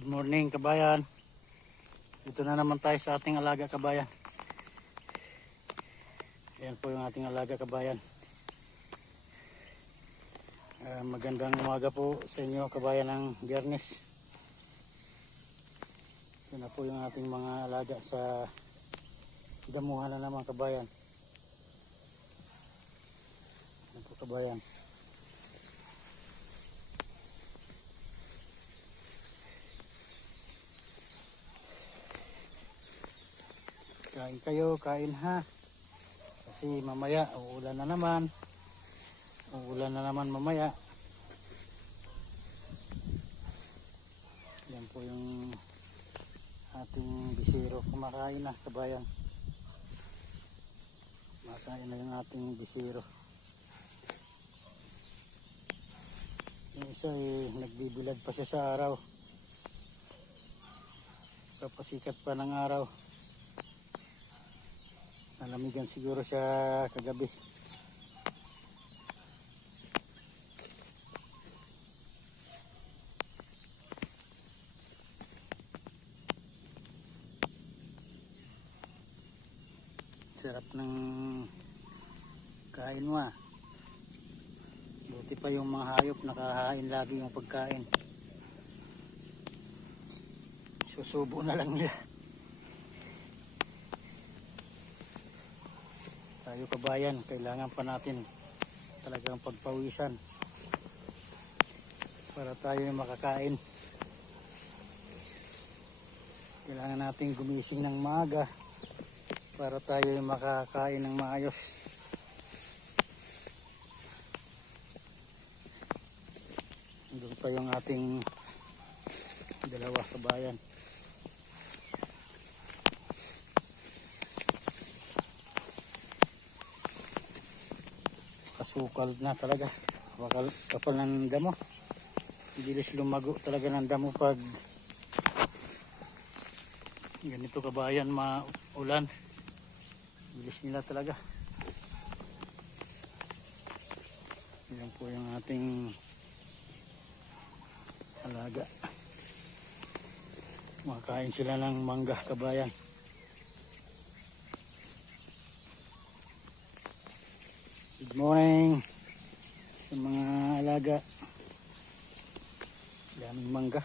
Good morning kabayan. Dito na naman tayo sa ating alaga kabayan. Ayan po yung ating alaga kabayan. Magandang umaga po sa inyo kabayan ng Biyernes. Ito na po yung ating mga alaga sa damuhan na naman kabayan. Ayan po kabayan. Kain kayo, kain ha. Kasi mamaya uulan na naman. Uulan na naman mamaya. Yan po yung ating bisiro. Kumakain na kabayan. Kumakain na yung ating bisiro. Yung isa nagbibilad pa siya sa araw. Kapasikat pa ng araw. Nalamigan siguro siya kagabi. Sarap ng kain mo ah. Buti pa yung mga hayop nakahain lagi yung pagkain. Susubo na lang nila. Tayo kabayan, kailangan pa natin talagang pagpawisan para tayo makakain. Kailangan natin gumising ng maaga para tayo makakain ng maayos. Doon pa yung ating dalawa kabayan. Kasukal na talaga. Kapal ng damo. Bilis lumago talaga ng damo pag ganito kabayan maulan. Bilis nila talaga. Yan po yung ating alaga. Makain sila ng mangga kabayan. Good morning sa mga alaga. Daming mangga.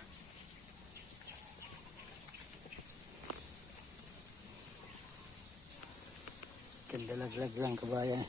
Kandalaglag lang kabayan.